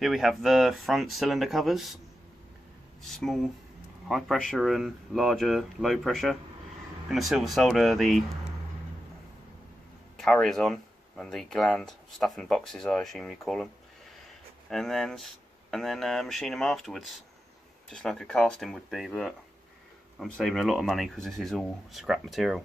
Here we have the front cylinder covers, small high pressure and larger low pressure. I'm going to silver solder the carriers on and the gland stuffing boxes, I assume you call them, and then machine them afterwards, just like a casting would be, but I'm saving a lot of money because this is all scrap material.